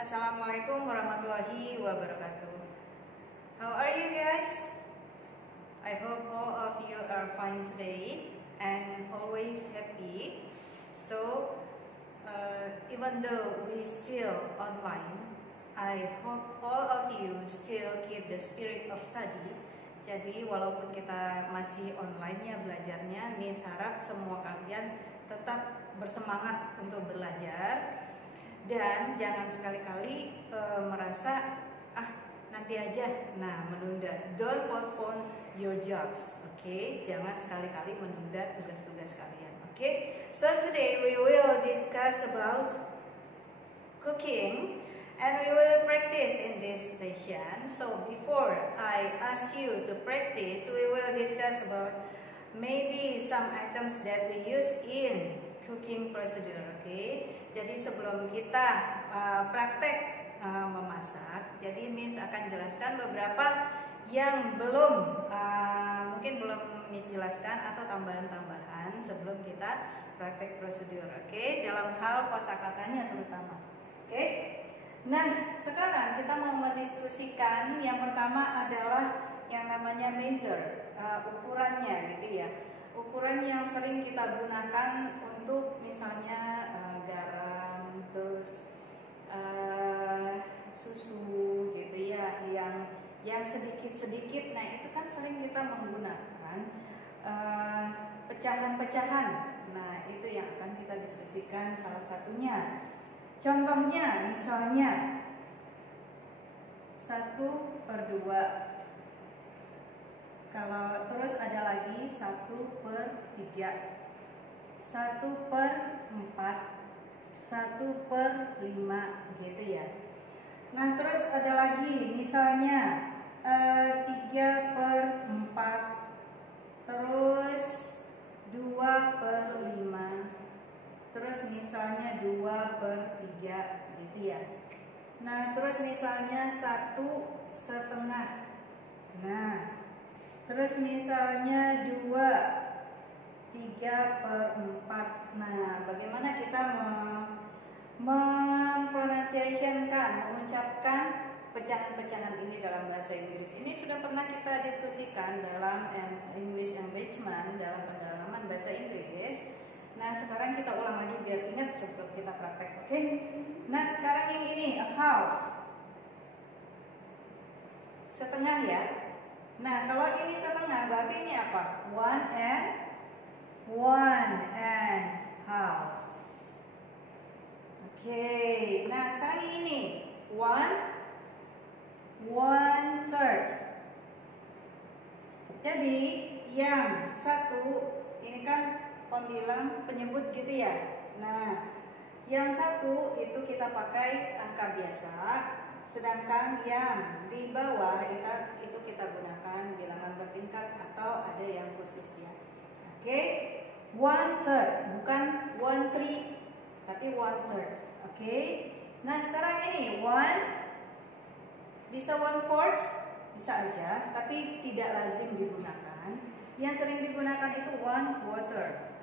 Assalamualaikum warahmatullahi wabarakatuh. How are you guys? I hope all of you are fine today and always happy. So, even though we still online, I hope all of you still keep the spirit of study. Jadi walaupun kita masih online ya belajarnya, Miss harap semua kalian tetap bersemangat untuk belajar. Dan jangan sekali-kali merasa nanti aja, menunda. Don't postpone your jobs, okay? Jangan sekali-kali menunda tugas-tugas kalian, okay? So today we will discuss about cooking and we will practice in this session. So before I ask you to practice, we will discuss about maybe some items that we use in cooking procedure, okay? Jadi sebelum kita praktek memasak, jadi Miss akan jelaskan beberapa yang mungkin belum Miss jelaskan atau tambahan-tambahan sebelum kita praktek prosedur, okay? Dalam hal kosakatanya terutama, okay? Nah, sekarang kita mau mendiskusikan yang pertama adalah yang namanya measure, ukurannya gitu ya. Ukuran yang sering kita gunakan untuk misalnya garam, terus susu gitu ya, yang sedikit-sedikit. Nah, itu kan sering kita menggunakan pecahan-pecahan. Nah, itu yang akan kita diskusikan salah satunya. Contohnya misalnya 1/2. Kalau terus ada lagi 1/3, 1/4, 1/5 gitu ya. Nah, terus ada lagi misalnya 3/4, terus 2/5, terus misalnya 2/3 gitu ya. Nah, terus misalnya 1/2. Nah, terus misalnya 3/4. Nah, bagaimana kita mengucapkan pecahan-pecahan ini dalam bahasa Inggris? Ini sudah pernah kita diskusikan dalam English Engagement, dalam pendalaman bahasa Inggris. Nah, sekarang kita ulang lagi biar ingat sebelum kita praktek, oke? Nah, sekarang yang ini, a half. Setengah ya. Nah, kalau ini setengah berarti ini apa? 1 and half. Oke. Nah, sekarang ini 1/3. Jadi yang satu ini kan pembilang penyebut gitu ya. Nah, yang satu itu kita pakai angka biasa. Sedangkan yang di bawah itu kita gunakan bilangan bertingkat atau ada yang khusus ya. Oke, 1/3 bukan 1/3 tapi 1/3. Oke. Nah, sekarang ini 1 bisa 1/4 bisa aja, tapi tidak lazim digunakan. Yang sering digunakan itu 1/4.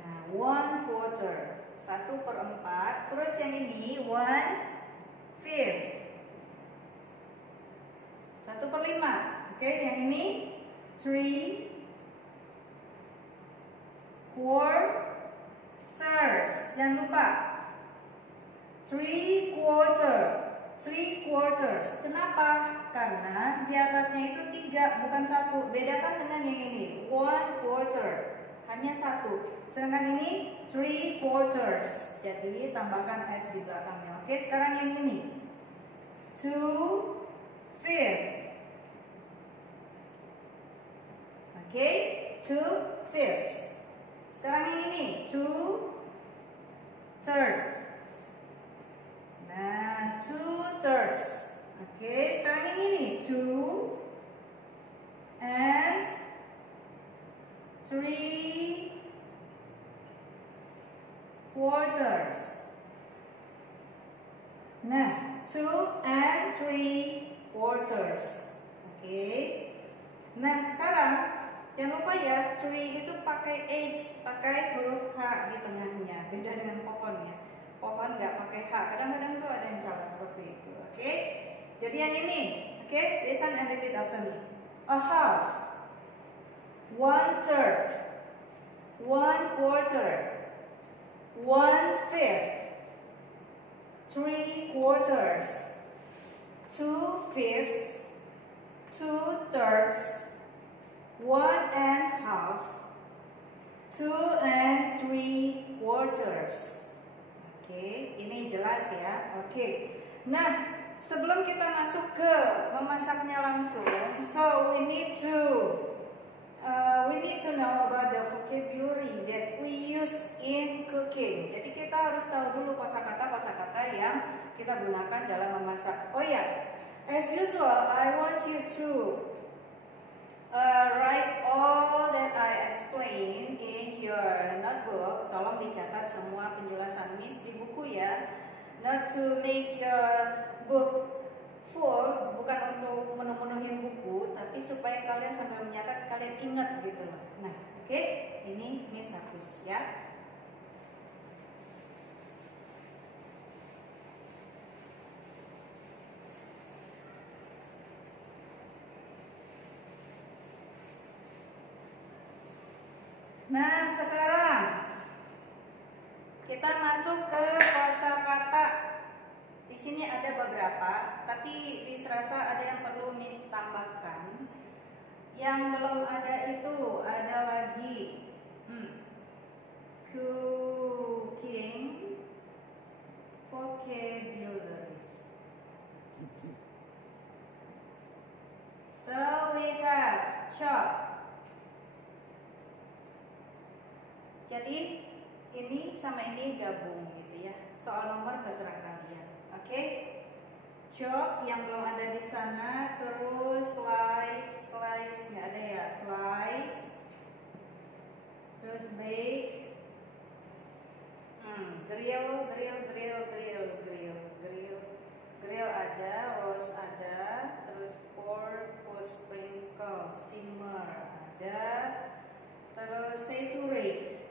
Nah, 1/4. 1/4. Terus yang ini 1/5. 1/5. Oke, yang ini 3/4. Jangan lupa 3/4. Kenapa? Karena di atasnya itu 3 bukan 1. Bedakan dengan yang ini 1/4. Hanya 1. Sedangkan ini 3/4. Jadi tambahkan S di belakangnya. Oke, sekarang yang ini 2/5. Oke, 2/5. Sekarang yang ini 2/3. Nah, 2/3. Oke, sekarang yang ini 2 and 3/4. Nah, 2 and 3/4. Oke. Nah, sekarang jangan lupa ya, tree itu pakai H, pakai huruf H di tengahnya. Beda dengan pohon ya. Pohon nggak pakai H Kadang-kadang tuh ada yang salah seperti itu. Oke. Jadi yang ini, oke, listen and repeat after me. A half, 1/3, 1/4, 1/5, 3/4, 2/5, 2/3, 1.5, 2 3/4. Oke, ini jelas ya. Oke. Nah, sebelum kita masuk ke memasaknya langsung, so we need to know about the vocabulary that we use in cooking. Jadi kita harus tahu dulu kosakata-kosakata yang kita gunakan dalam memasak. Oh ya, as usual, I want you to write all that I explain in your notebook. Tolong dicatat semua penjelasan Miss di buku ya. Not to make your book full, bukan untuk menuhin buku, tapi supaya kalian sambil menyatat kalian ingat gitu loh. Nah, oke, ini Miss hapus ya. Nah, sekarang kita masuk ke kosakata. Di sini ada beberapa, tapi Miss rasa ada yang perlu Miss tambahkan. Yang belum ada itu ada lagi cooking vocabularies. So we have chop. Jadi ini sama ini gabung gitu ya. Soal nomor terserah kalian. Oke? Chop yang belum ada di sana, terus slice nggak ada ya, slice. Terus bake. Grill ada, roast ada, terus pour, put sprinkle, simmer ada, terus saturate.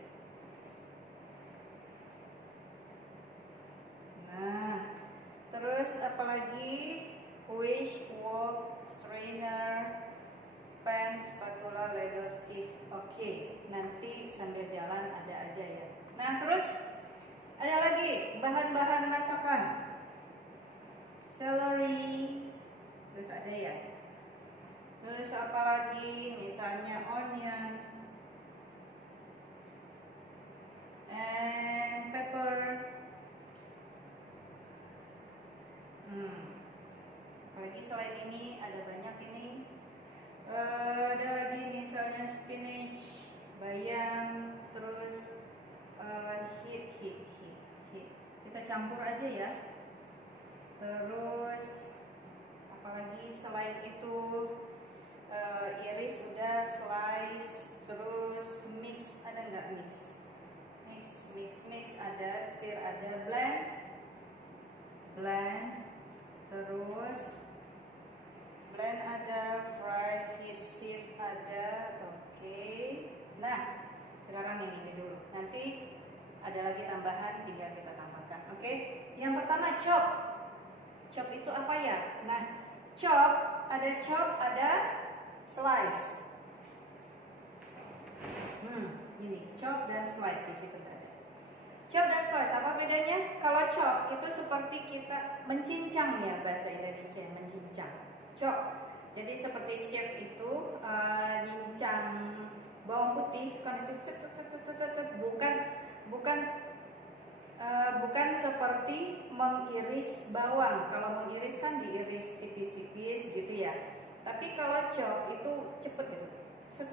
Nah, terus apalagi wish, wok, strainer, pan, spatula, ladle, sieve. Oke, nanti sambil jalan ada aja ya. Nah, terus ada lagi bahan-bahan masakan. Celery, terus ada ya. Terus apa lagi? Misalnya onion and pepper. Apalagi selain ini ada banyak ini. Ada lagi misalnya spinach, bayam, terus hit. Kita campur aja ya. Terus apalagi selain itu iris sudah, slice, terus mix, ada nggak mix ada, stir ada, blend, terus blend ada, fry, heat, sieve ada. Oke. Nah, sekarang ini dulu. Nanti ada lagi tambahan, tinggal kita tambahkan. Oke. Yang pertama chop. Chop itu apa ya? Nah, chop, ada slice. Ini chop dan slice di situ ada. Chop dan slice apa bedanya? Kalau chop itu seperti kita mencincang ya, bahasa Indonesia, mencincang. Chop. Jadi seperti chef itu nyincang bawang putih, kan itu bukan seperti mengiris bawang. Kalau mengiris kan diiris tipis-tipis gitu ya. Tapi kalau chop itu cepet gitu, set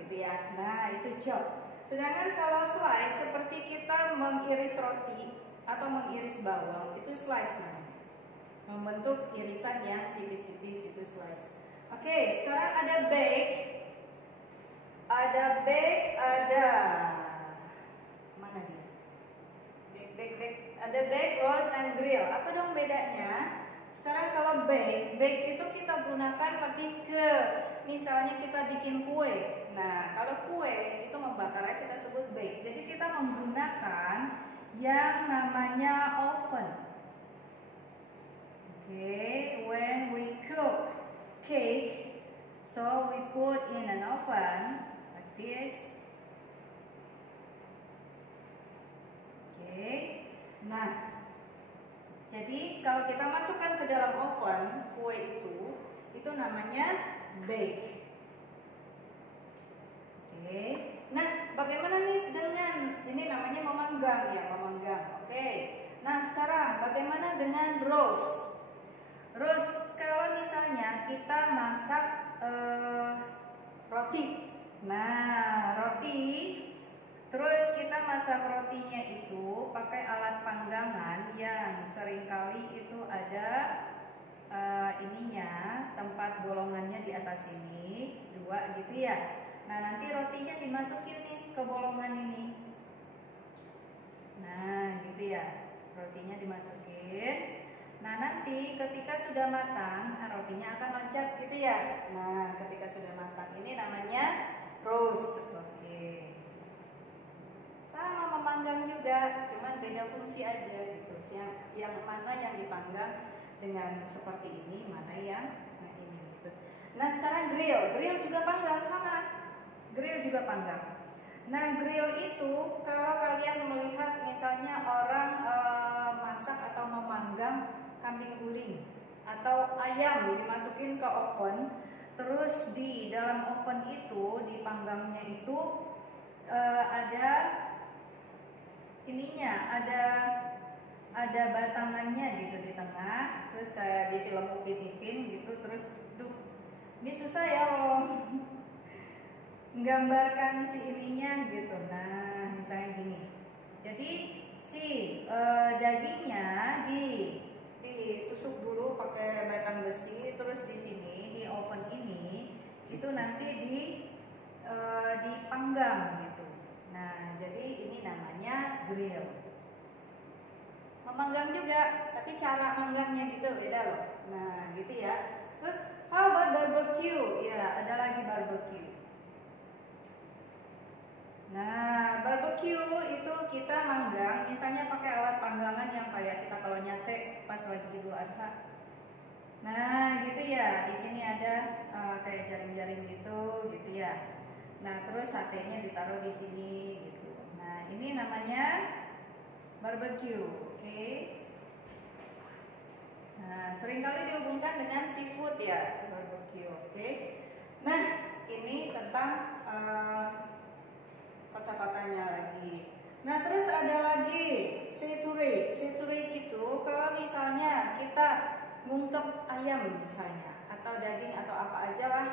gitu ya. Nah, itu chop. Sedangkan kalau slice seperti kita mengiris roti atau mengiris bawang, itu slice namanya. Membentuk irisan yang tipis-tipis, itu slice. Oke, sekarang ada bake. Ada mana dia? Bake. Ada bake, roast, and grill. Apa dong bedanya? Sekarang kalau bake itu kita gunakan lebih ke misalnya kita bikin kue. Nah, kalau kue itu membakarnya kita sebut bake. Jadi kita menggunakan yang namanya oven. Okay, when we cook cake, so we put in an oven like this. Okay, nah, jadi kalau kita masukkan ke dalam oven kue itu namanya bake. Oke, nah bagaimana nih dengan ini namanya memanggang ya, memanggang. Oke, nah sekarang bagaimana dengan roast? Roast kalau misalnya kita masak roti. Nah, roti, terus kita masak rotinya itu pakai alat panggangan yang seringkali itu ada ininya, tempat bolongannya di atas sini, 2 gitu ya. Nah, nanti rotinya dimasukin nih ke bolongan ini. Nah, gitu ya. Rotinya dimasukin. Nah, nanti ketika sudah matang, rotinya akan loncat gitu ya. Nah, ketika sudah matang ini namanya roast. Oke. Sama memanggang juga, cuman beda fungsi aja gitu. Yang mana yang dipanggang dengan seperti ini, mana yang ini gitu. Nah, sekarang grill juga panggang sama. Grill juga panggang. Nah, grill itu kalau kalian melihat misalnya orang masak atau memanggang kambing guling atau ayam dimasukin ke oven, terus di dalam oven itu dipanggangnya itu ada ininya, ada batangannya gitu di tengah, terus kayak di film Upin Ipin gitu, terus ini susah ya loh menggambarkan si ininya gitu. Nah, misalnya gini. Jadi si dagingnya ditusuk dulu pakai batang besi, terus di sini di oven ini itu nanti dipanggang gitu. Nah, jadi ini namanya grill. Memanggang juga, tapi cara manggangnya gitu beda loh. Nah, gitu ya. Terus how about barbecue? Ya, ada lagi barbecue. Nah, barbecue itu kita manggang, misalnya pakai alat panggangan yang kayak kita kalau nyate pas lagi Idul Adha. Nah, gitu ya. Di sini ada kayak jaring-jaring gitu ya. Nah, terus satenya ditaruh di sini gitu. Nah, ini namanya barbecue, oke? Nah, seringkali dihubungkan dengan seafood ya, barbecue, oke? Nah, ini tentang kosakatanya lagi. Nah, terus ada lagi saturate. Saturate itu kalau misalnya kita ngungkep ayam misalnya atau daging atau apa aja lah.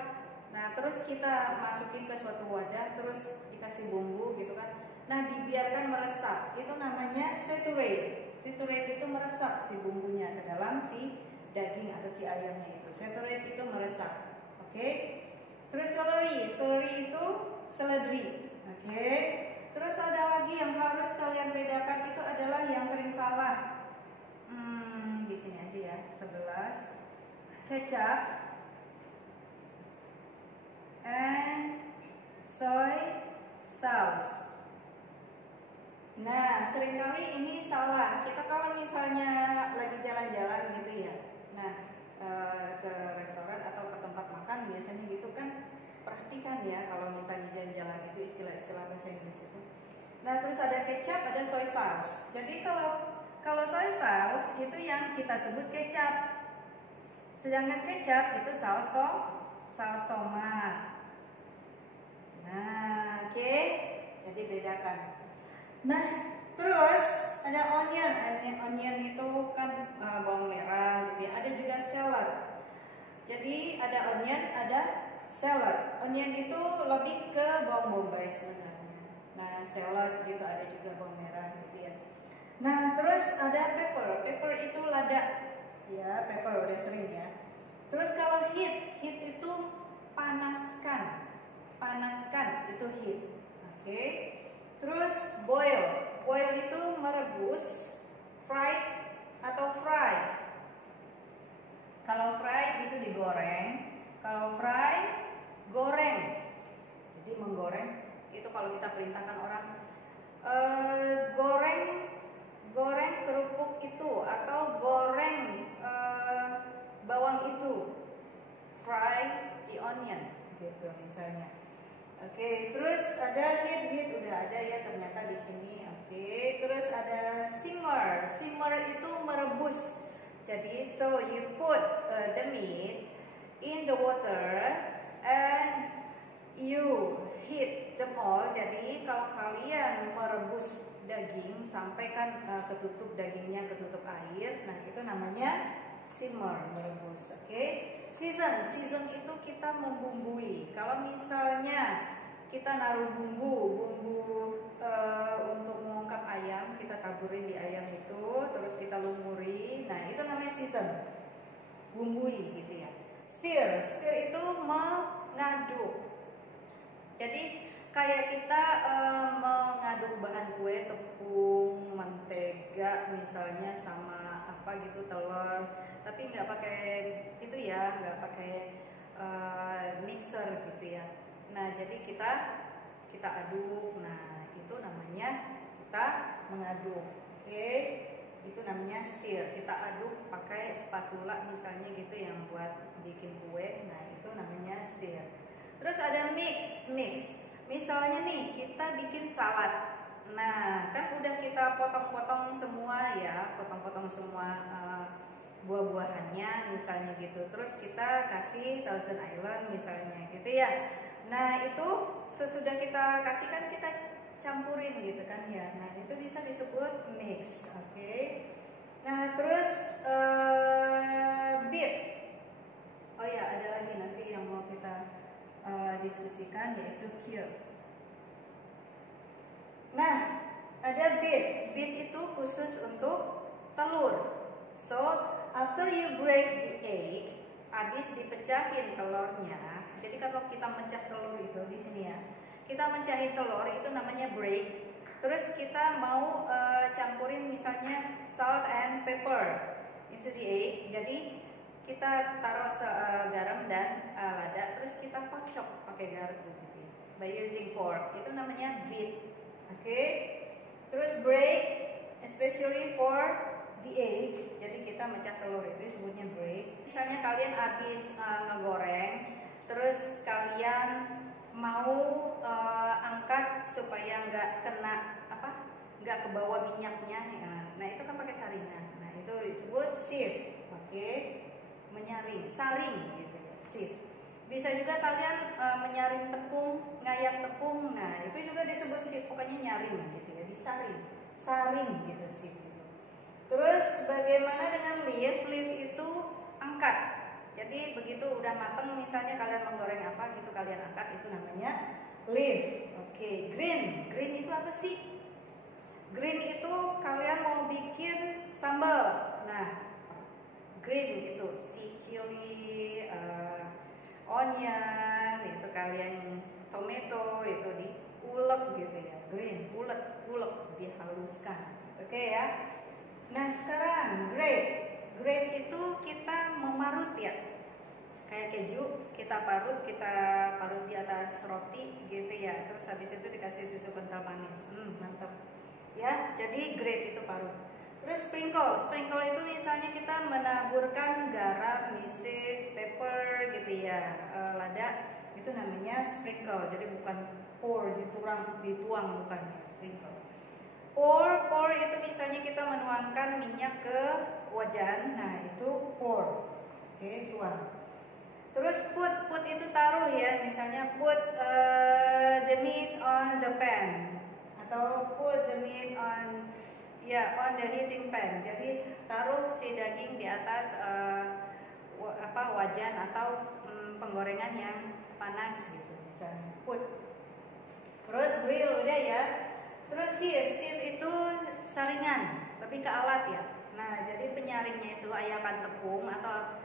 Nah, terus kita masukin ke suatu wadah, terus dikasih bumbu gitu kan. Nah, dibiarkan meresap. Itu namanya saturate. Saturate itu meresap si bumbunya ke dalam si daging atau si ayamnya itu. Saturate itu meresap. Oke? Terus celery. Celery itu seledri. Oke, terus ada lagi yang harus kalian bedakan, itu adalah yang sering salah. Di sini aja ya, 11. Kecap and soy sauce. Nah, seringkali ini salah. Kita kalau misalnya lagi jalan-jalan gitu ya, nah ke restoran atau ke tempat makan biasanya gitu kan. Perhatikan ya kalau misalnya jalan-jalan itu istilah-istilah bahasa Inggris itu. Nah, terus ada kecap, ada soy sauce. Jadi kalau soy sauce itu yang kita sebut kecap. Sedangkan kecap itu saus tomat. Nah, oke. Jadi bedakan. Nah, terus ada onion. Onion itu kan bawang merah gitu ya. Ada juga salad. Jadi ada onion, ada salad. Onion itu lebih ke bawang bombay sebenarnya. Nah, salad gitu ada juga bawang merah gitu ya. Nah, terus ada pepper. Pepper itu lada. Ya, pepper udah sering ya. Terus kalau heat itu panaskan. Panaskan itu heat. Oke. Terus boil. Boil itu merebus. Fried atau fry. Kalau fry itu digoreng. Kalau fry, goreng. Jadi menggoreng itu kalau kita perintahkan orang goreng kerupuk itu gitu misalnya. Oke, terus ada heat udah ada ya ternyata di sini. Oke, terus ada simmer. Simmer itu merebus. Jadi so you put the meat in the water and you heat them all. Jadi kalau kalian merebus daging sampai kan ketutup dagingnya ketutup air, nah itu namanya simmer, merebus. Oke. Season itu kita membumbui. Kalau misalnya kita naruh bumbu untuk mengungkap ayam, kita taburin di ayam itu, terus kita lumuri. Nah, itu namanya season. Bumbui gitu ya. Stir itu mengaduk. Jadi kayak kita mengaduk bahan kue, tepung, mentega misalnya sama apa gitu, telur, tapi nggak pakai itu ya, nggak pakai mixer gitu ya. Nah jadi kita aduk. Nah itu namanya kita mengaduk. Oke, itu namanya stir. Kita aduk pakai spatula misalnya gitu yang buat bikin kue. Nah itu namanya stir. Terus ada mix. Misalnya nih kita bikin salad. Nah kan udah kita potong-potong semua ya, potong-potong semua buah-buahannya misalnya gitu. Terus kita kasih Thousand Island misalnya gitu ya. Nah itu sesudah kita kasih kan kita campurin gitu kan ya. Nah itu bisa disebut mix. Oke. Nah terus beat. Oh ya ada lagi nanti yang mau kita diskusikan yaitu cube. Nah ada beat. Beat itu khusus untuk telur. So after you break the egg, habis dipecahin telurnya. Jadi kalau kita mecah telur itu di sini ya, kita mecahin telur itu namanya break. Terus kita mau campurin misalnya salt and pepper into the egg. Jadi kita taruh garam dan lada, terus kita kocok pakai garpu gitu ya, by using fork. Itu namanya beat. Oke. Terus break, especially for the egg. Jadi kita mecah telur itu sebutnya break. Misalnya kalian habis ngegoreng, terus kalian mau angkat supaya nggak kena apa, nggak ke bawah minyaknya. Nah itu kan pakai saringan. Nah itu disebut sieve. Oke. Menyaring, saring gitu ya, sieve. Bisa juga kalian menyaring tepung, ngayak tepung. Nah itu juga disebut sieve. Pokoknya nyaring gitu ya, disaring, saring gitu sieve. Terus bagaimana dengan leaf? Leaf itu angkat. Jadi begitu udah mateng misalnya kalian menggoreng apa gitu, kalian angkat, itu namanya leaf. Oke. Green itu apa sih? Green itu kalian mau bikin sambal. Nah green itu si chili, onion, itu kalian tomato itu diulek gitu ya, green, ulek, dihaluskan. Oke ya. Nah sekarang grate itu kita memarut ya, kayak keju kita parut di atas roti gitu ya. Terus habis itu dikasih susu kental manis, mantap ya. Jadi grate itu parut. Terus sprinkle itu misalnya kita menaburkan garam, misis, pepper gitu ya, lada, itu namanya sprinkle. Jadi bukan pour, dituang bukan ya, sprinkle. Pour itu misalnya kita menuangkan minyak ke wajan, nah itu pour. Oke, tuang. Terus put itu taruh ya, misalnya put the meat on the pan, atau put the meat on the heating pan. Jadi taruh si daging di atas wajan atau penggorengan yang panas gitu misalnya, put. Terus grill udah ya. Terus sieve itu saringan tapi ke alat ya. Nah jadi penyaringnya itu ayakan tepung atau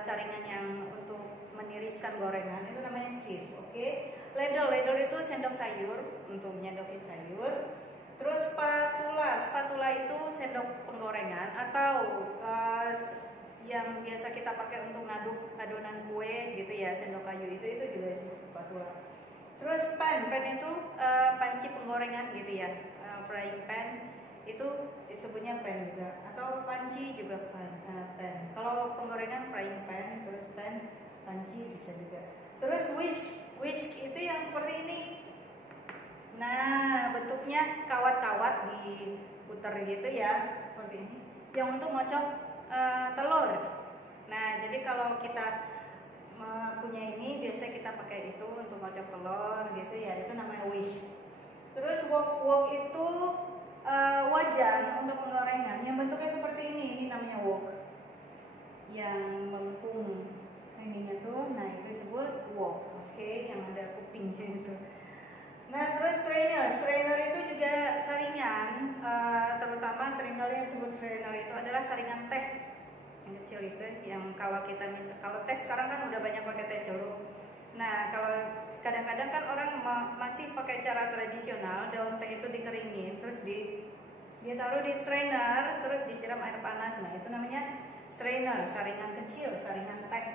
saringan yang untuk meniriskan gorengan, itu namanya sieve. Oke. Ladle itu sendok sayur untuk nyendokin sayur. Terus spatula itu sendok penggorengan atau yang biasa kita pakai untuk ngaduk adonan kue gitu ya, sendok kayu itu juga disebut spatula. Terus pan itu panci penggorengan gitu ya, frying pan itu disebutnya pan juga, atau panci juga pan. Kalau penggorengan frying pan, terus pan, panci bisa juga. Terus whisk itu yang seperti ini. Nah, bentuknya kawat-kawat diputar gitu ya, seperti ini. Yang untuk ngocok telur. Nah, jadi kalau kita punya ini, biasanya kita pakai itu untuk ngocok telur gitu ya. Itu namanya whisk. Terus wok itu wajan untuk penggorengan yang bentuknya seperti ini. Ini namanya wok. Yang melengkung ininya tuh, nah itu disebut wok. Oke, yang ada kupingnya itu. Nah, terus strainer itu juga saringan, terutama strainer yang disebut strainer itu adalah saringan teh yang kecil itu, yang kalau kita kalau teh sekarang kan udah banyak pakai teh curug. Nah, kalau kadang-kadang kan orang masih pakai cara tradisional, daun teh itu dikeringin, terus ditaruh di strainer, terus disiram air panas. Nah, itu namanya strainer, saringan kecil, saringan teh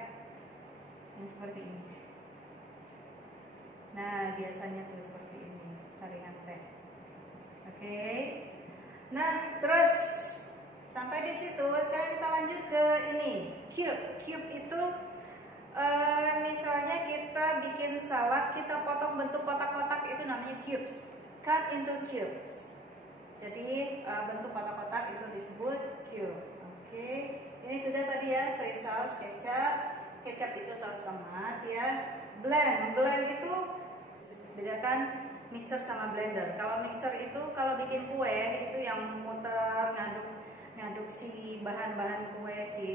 yang seperti ini. Nah, biasanya tuh seperti ini, saringan teh. Oke. Nah, terus sampai di situ, sekarang kita lanjut ke ini, cube. Cube itu misalnya kita bikin salad, kita potong bentuk kotak-kotak, itu namanya cubes. Cut into cubes. Jadi bentuk kotak-kotak itu disebut cube. Oke. Ini sudah tadi ya, soy sauce, kecap. Kecap itu saus tomat ya. Blend itu bedakan mixer sama blender. Kalau mixer itu kalau bikin kue itu yang muter, ngaduk si bahan-bahan kue, si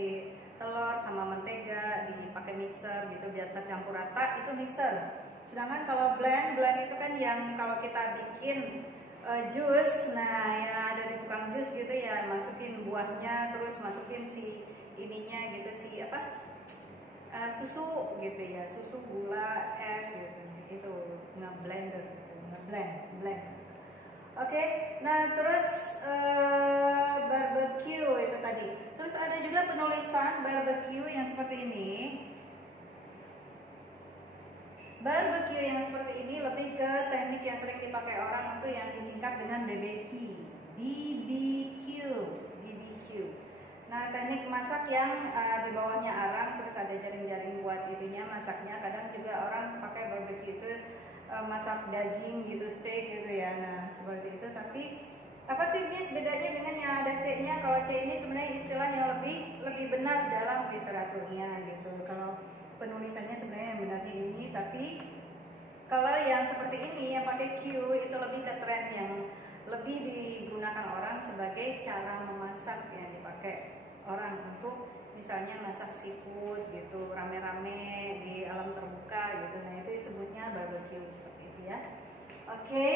telur sama mentega dipakai mixer gitu biar tercampur rata, itu mixer. Sedangkan kalau blend itu kan yang kalau kita bikin jus, nah yang ada di tukang jus gitu ya, masukin buahnya, terus masukin si ininya gitu, si apa, susu gitu ya, susu, gula, es gitu, itu nge-blender gitu, nge-blend. Oke, nah terus barbecue itu tadi. Terus ada juga penulisan barbecue yang seperti ini. Barbecue yang seperti ini lebih ke teknik yang sering dipakai orang itu yang disingkat dengan BBQ. Nah, teknik masak yang di bawahnya arang, terus ada jaring-jaring buat itunya masaknya. Kadang juga orang pakai barbecue itu masak daging gitu, steak gitu ya. Nah, seperti itu. Tapi apa sih Miss bedanya dengan yang ada C-nya? Kalau C ini sebenarnya istilah yang lebih benar dalam literaturnya gitu. Kalau penulisannya sebenarnya yang benarnya ini, tapi kalau yang seperti ini yang pakai Q itu lebih ke tren yang lebih digunakan orang sebagai cara memasak yang dipakai orang untuk misalnya masak seafood gitu rame-rame di alam terbuka gitu. Nah, itu disebutnya barbecue seperti itu ya. Oke.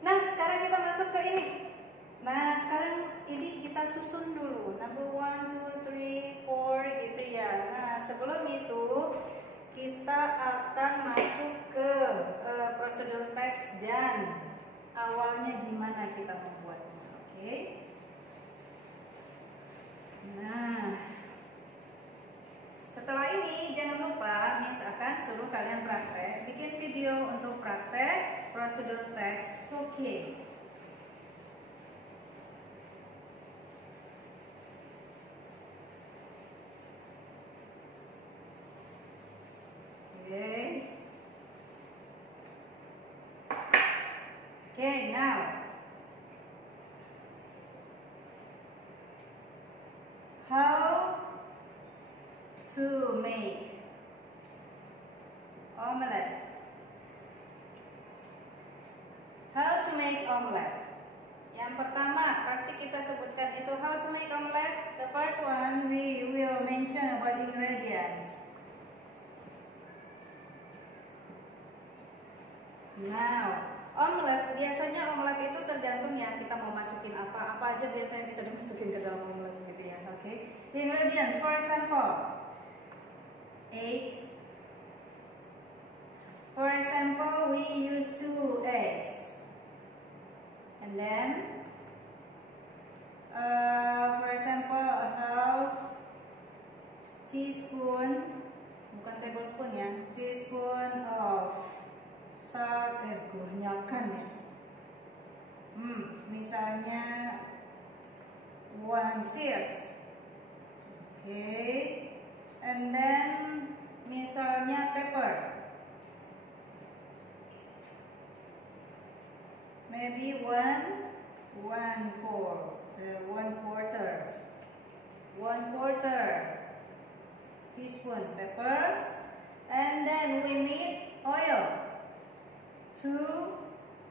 Nah, sekarang kita masuk ke ini. Nah, sekarang ini kita susun dulu. Number 1, 2, 3, 4 gitu ya. Nah, sebelum itu kita akan masuk ke prosedur teks dan awalnya gimana kita membuatnya. Oke. Nah, setelah ini jangan lupa Miss akan suruh kalian praktek, bikin video untuk praktek prosedur teks cooking. Okay, now how to make omelette. How to make omelette. Yang pertama pasti kita sebutkan itu how to make omelette. The first one we will mention about ingredients. Now, omelet, biasanya omelet itu tergantung ya kita mau masukin apa aja biasanya bisa dimasukin ke dalam omelet gitu ya. Oke. Okay. The ingredients, for example, eggs. For example, we use 2 eggs. And then, for example, a half teaspoon, bukan tablespoon ya, teaspoon of salt, kebanyakan ya. Misalnya 1/5. Okay. And then misalnya pepper, maybe one quarter teaspoon pepper, and then we need oil, 2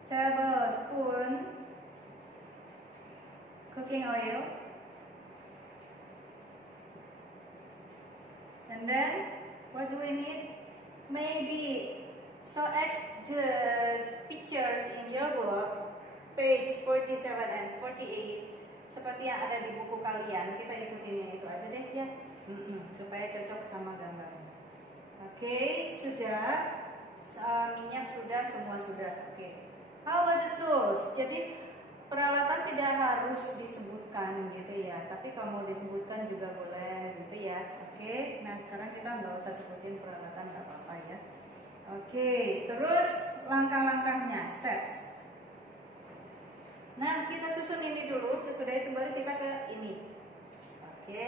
tablespoon cooking oil, and then what do we need? Maybe, so as the pictures in your book, page 47 and 48, seperti yang ada di buku kalian, kita ikutin yang itu aja deh ya, supaya cocok sama gambar. Oke, sudah, minyak sudah, semua sudah. Oke, how about the tools? Jadi peralatan tidak harus disebutkan gitu ya, tapi kalau mau disebutkan juga boleh gitu ya. Oke, nah sekarang kita nggak usah sebutin peralatan, nggak apa-apa ya. Oke, terus langkah-langkahnya, steps. Nah, kita susun ini dulu, sesudah itu baru kita ke ini. Oke,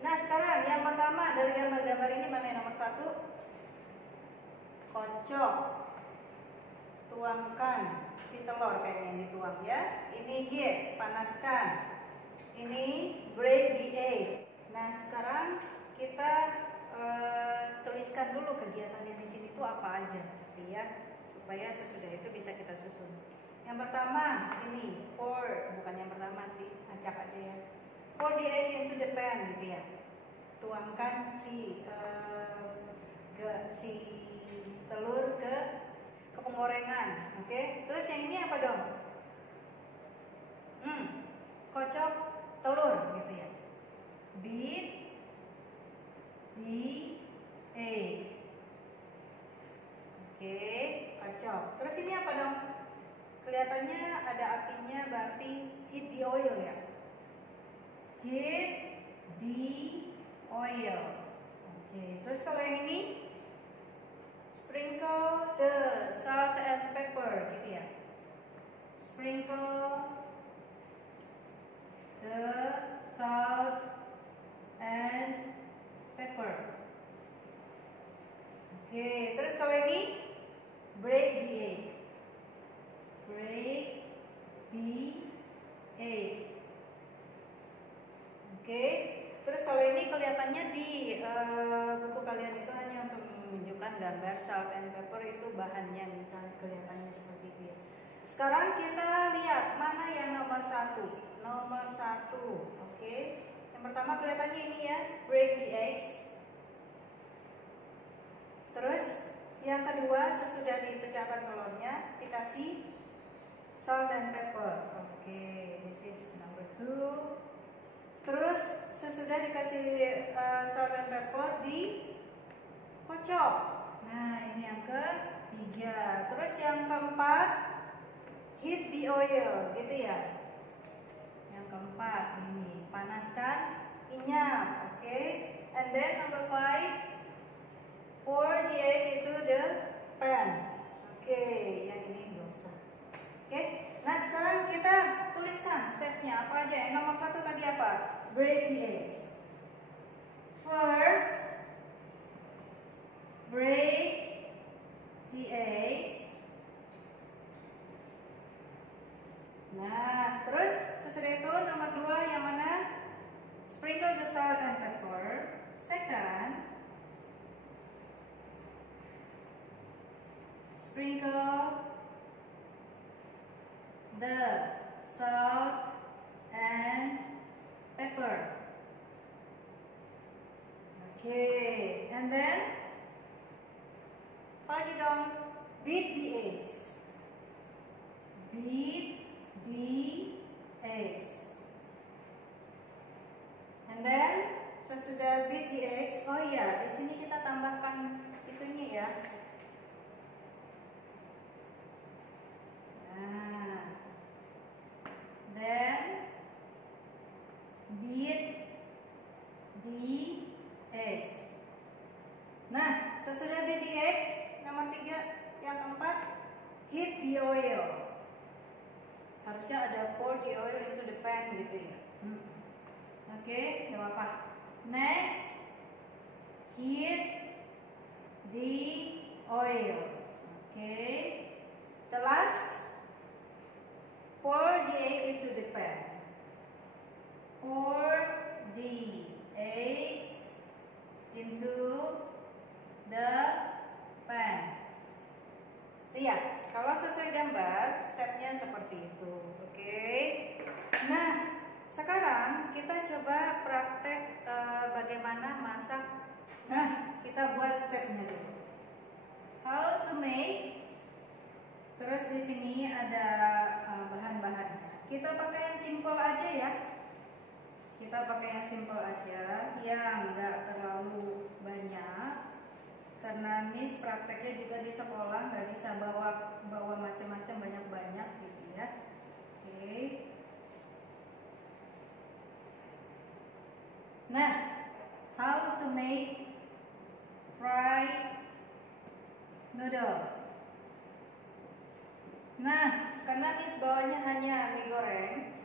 nah sekarang yang pertama dari gambar-gambar ini mana yang nomor 1? Kocok, tuangkan si telur kayaknya yang dituang ya. Ini heat, panaskan. Ini break the egg. Nah sekarang kita tuliskan dulu kegiatan yang di sini itu apa aja, gitu ya, supaya sesudah itu bisa kita susun. Yang pertama ini pour, bukan yang pertama sih, acak aja ya. Pour the egg into the pan, gitu ya. Tuangkan si telur ke penggorengan, oke? Terus yang ini apa dong? Kocok telur, gitu ya. Beat the egg. Oke, kocok. Terus ini apa dong? Kelihatannya ada apinya, berarti heat the oil ya. Heat the oil. Oke, terus kalau yang ini sprinkle the salt and pepper, gitu ya. Sprinkle the salt and pepper. Oke, terus kalau ini break the egg. Break the egg. Oke, terus kalau ini kelihatannya di buku kalian itu hanya untuk menunjukkan gambar salt and pepper itu bahannya, misalnya kelihatannya seperti itu ya. Sekarang kita lihat mana yang nomor 1. Nomor 1, oke. Yang pertama kelihatannya ini ya, break the eggs. Terus yang kedua, sesudah dipecahkan telurnya dikasih salt and pepper. Oke, this is number 2. Terus sesudah dikasih salt and pepper dikocok. Nah, ini yang ketiga. Terus yang keempat, heat the oil, gitu ya. Yang keempat ini, panaskan minyak, oke. And then number 5, pour the egg into the pan. Oke, yang ini nggak usah. Oke, nah sekarang kita tuliskan stepsnya apa aja. Yang nomor 1 tadi apa? Break the eggs. First, break the eggs. Nah, terus sesudah itu nomor 2 yang mana? Sprinkle the salt and pepper. Second, sprinkle the salt and pepper. Okay, and then apa lagi dong? Beat the eggs. Beat the eggs. And then sesudah beat the eggs, oh iya, di sini kita tambahkan itunya ya. Nah, then beat the eggs. Nah, sesudah beat the eggs, nomor 3, yang keempat, heat the oil. Harusnya ada pour the oil into the pan gitu ya. Oke, gak apa-apa. Next, heat the oil. Okay. The last, pour the egg into the pan. Pour the egg into the pan. Iya, kalau sesuai gambar, stepnya seperti itu. Oke. Nah, sekarang kita coba praktek bagaimana masak. Nah, kita buat stepnya dulu. How to make. Terus di sini ada bahan-bahannya. Kita pakai yang simple aja ya. Kita pakai yang simple aja, yang nggak terlalu banyak. Karena Miss prakteknya juga di sekolah, nggak bisa bawa macam-macam banyak-banyak gitu ya. Oke. Nah, how to make fried noodle. Nah, karena Miss bawanya hanya mie goreng,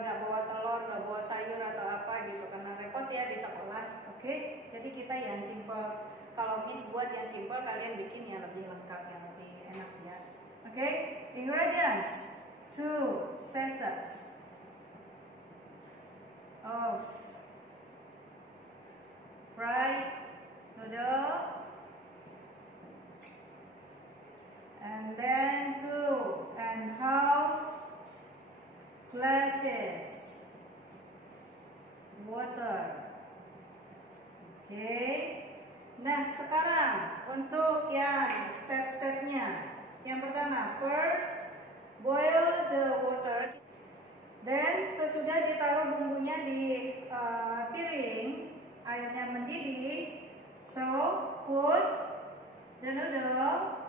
nggak bawa telur, nggak bawa sayur atau apa gitu, karena repot ya di sekolah. Oke, jadi kita yang simple. Kalau Miss buat yang simple, kalian bikin yang lebih lengkap, yang lebih enak ya. Oke, ingredients: 2 sachets of fried noodle, and then 2½ glasses water. Oke. Nah, sekarang untuk yang step-stepnya. Yang pertama, first boil the water. Then sesudah ditaruh bumbunya di piring, airnya mendidih. So put the noodle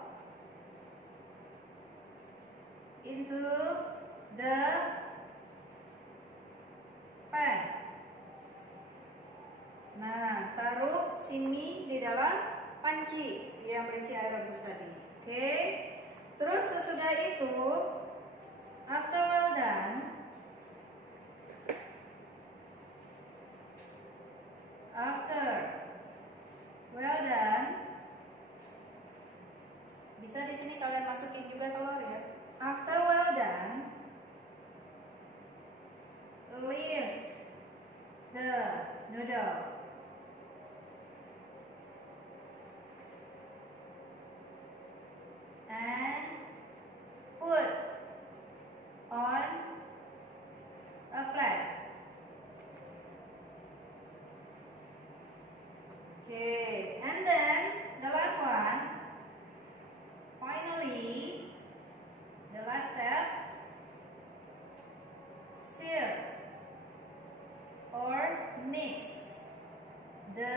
into the pan. Nah, taruh sini di dalam panci yang berisi air rebus tadi. Oke. Terus sesudah itu, after well done, bisa di sini kalian masukin juga telur ya. After well done, lift the noodle. And put on a plate. Okay, and then the last one, finally, the last step, stir or mix the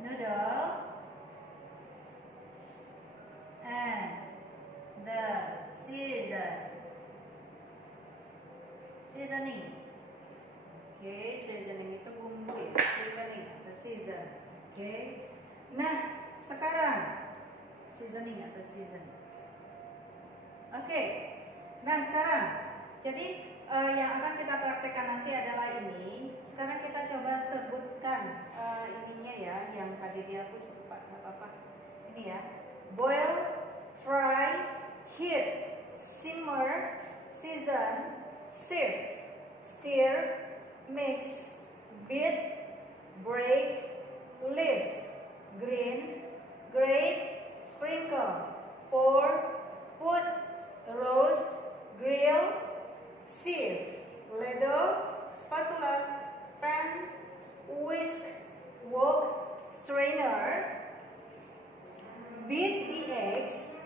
noodle and the seasoning. Oke, seasoning itu bumbu ya. Seasoning atau season. Oke. Nah, sekarang seasoning atau season. Oke. Nah, sekarang jadi yang akan kita praktekkan nanti adalah ini. Sekarang kita coba sebutkan ininya ya, yang tadi dihapus lupa, nggak apa-apa. Ini ya. Boil, fry, heat, simmer, season, sift, stir, mix, beat, break, lift, grind, grate, sprinkle, pour, put, roast, grill, sieve, ladle, spatula, pan, whisk, wok, strainer. Beat the eggs,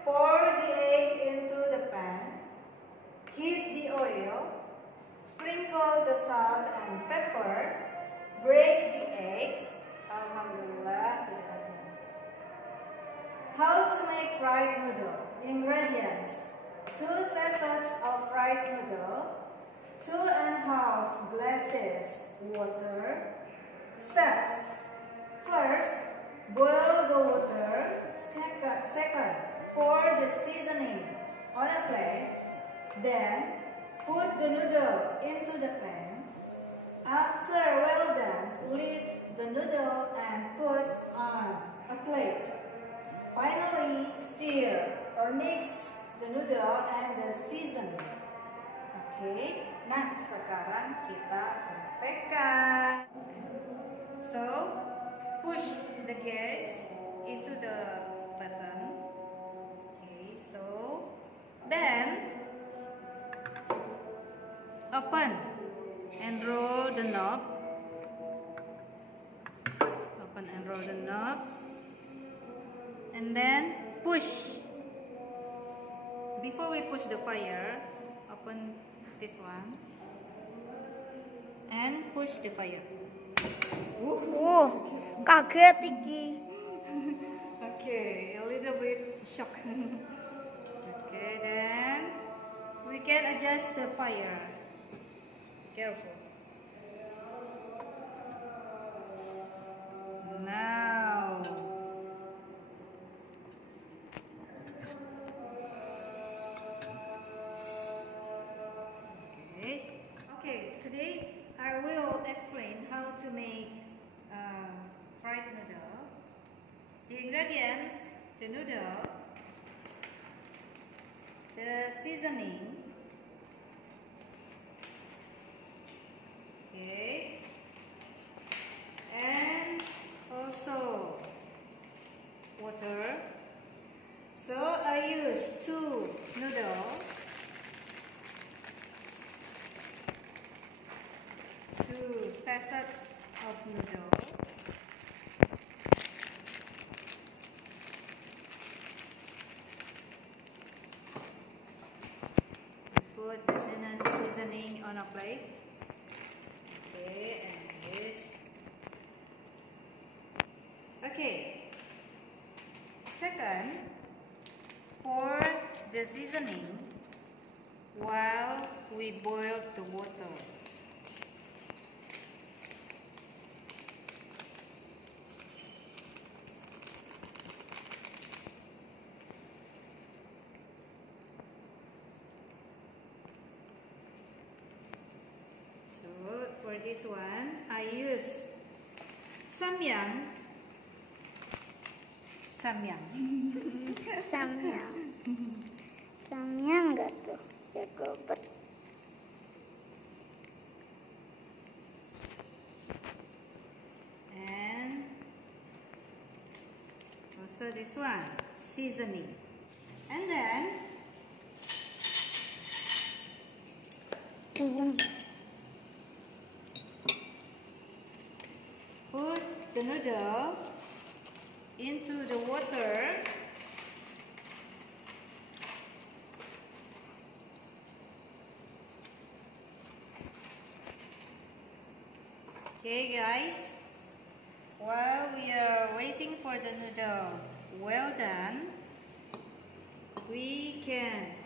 pour the egg into the pan, heat the oil, sprinkle the salt and pepper, break the eggs. Alhamdulillah sudah azan. How to make fried noodle. Ingredients: 2 sachets of fried noodle, 2½ glasses water. Steps: first, boil the water. Second, pour the seasoning on a plate. Then, put the noodle into the pan. After well done, lift the noodle and put on a plate. or mix the noodle and the seasoning. Oke, nah sekarang kita praktekkan. So, push the gas into the button. Okay, so then open and roll the knob. Open and roll the knob. And then push. Before we push the fire, open this one and push the fire. Kaget iki. Okay, a little bit shock. Okay, then we can adjust the fire. Careful. Now. Okay, today I will explain how to make fried noodle. The ingredients: the noodle, the seasoning, okay, and also water. So I use 2 noodles, 2 sachets of noodle. Put the seasoning on a plate. Okay, and this. Okay. Second, pour the seasoning while we boil the water. So for this one, I use samyang. Samyang. Samyang enggak tuh? Jago bet. And also this one, seasoning. And then put the noodle into the water. Okay guys, while we are waiting for the noodle well done, we can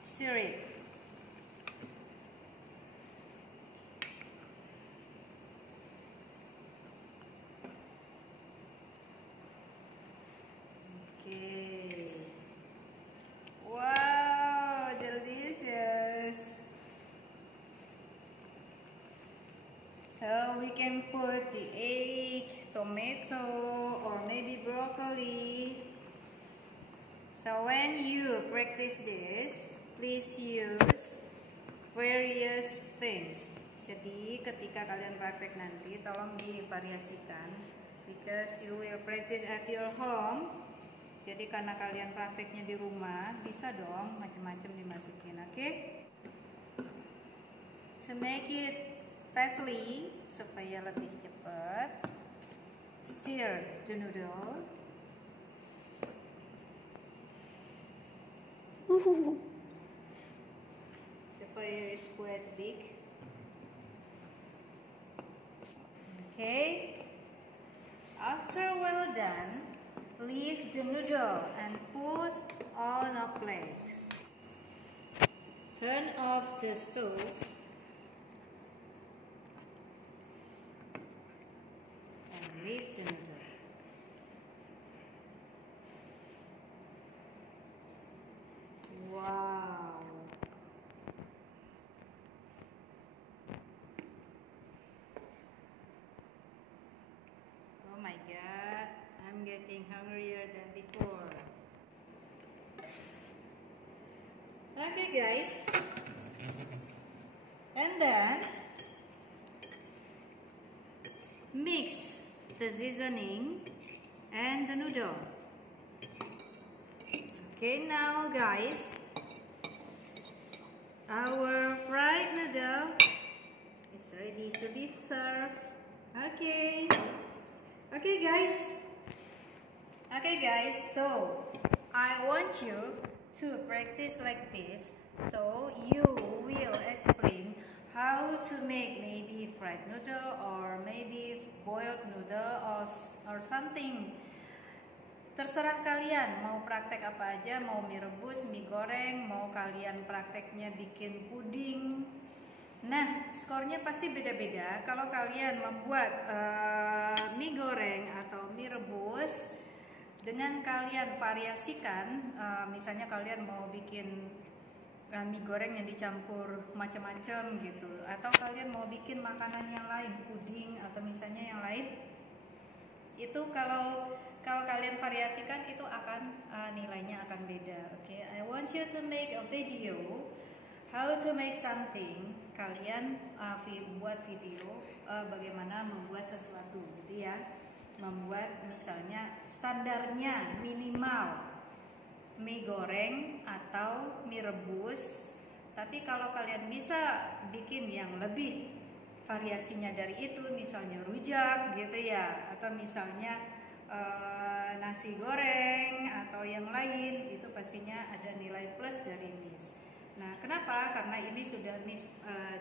stir it. Okay. Wow, delicious. So we can put the egg, tomato, or maybe broccoli. So when you practice this, please use various things. Jadi ketika kalian praktek nanti, tolong divariasikan, because you will practice at your home. Jadi karena kalian prakteknya di rumah, bisa dong macam-macam dimasukin, oke? To make it fastly, supaya lebih cepat, stir the noodle. The fire is quite big. Okay. After well done, leave the noodle and put on a plate. Turn off the stove. And leave the noodle. Wow. Oh my god, I'm getting hungrier than Okay guys, and then mix the seasoning and the noodle. Okay, now guys, our fried noodle is ready to be served. Okay guys, so I want you to practice like this, so you will explain how to make maybe fried noodle or maybe boiled noodle or something. Terserah kalian mau praktek apa aja, mau mie rebus, mie goreng, mau kalian prakteknya bikin puding. Nah, skornya pasti beda-beda. Kalau kalian membuat mie goreng atau mie rebus, dengan kalian variasikan, misalnya kalian mau bikin mie goreng yang dicampur macam-macam gitu, atau kalian mau bikin makanan yang lain, puding atau misalnya yang lain, itu kalau kalian variasikan itu akan nilainya akan beda. Okay, I want you to make a video how to make something. Kalian buat video bagaimana membuat sesuatu gitu ya. Membuat misalnya standarnya minimal mie goreng atau mie rebus. Tapi kalau kalian bisa bikin yang lebih variasinya dari itu, misalnya rujak gitu ya, atau misalnya nasi goreng atau yang lain, itu pastinya ada nilai plus dari Miss. Nah, kenapa? Karena ini sudah Miss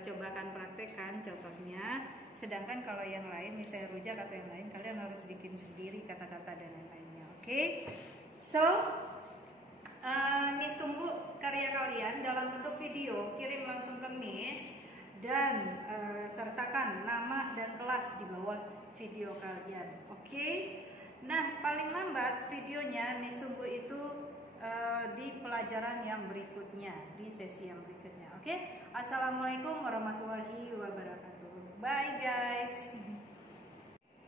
cobakan praktekkan contohnya. Sedangkan kalau yang lain, misalnya rujak atau yang lain, kalian harus bikin sendiri kata-kata dan lain-lainnya. Oke? So, Miss tunggu karya kalian dalam bentuk video. Kirim langsung ke Miss dan sertakan nama dan kelas di bawah video kalian. Oke? Nah, paling lambat videonya Miss tunggu itu di pelajaran yang berikutnya, di sesi yang berikutnya. Oke? Assalamualaikum warahmatullahi wabarakatuh. Bye guys.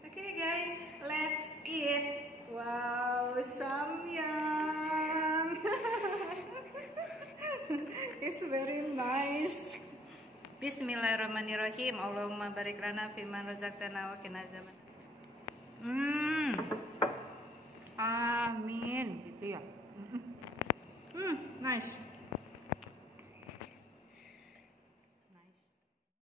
Okay guys, let's eat. Wow, samyang. It's very nice. Bismillahirrahmanirrahim. Allahumma barik lana fiman razaqtana wa qina azaban. Amin gitu ya. Nice.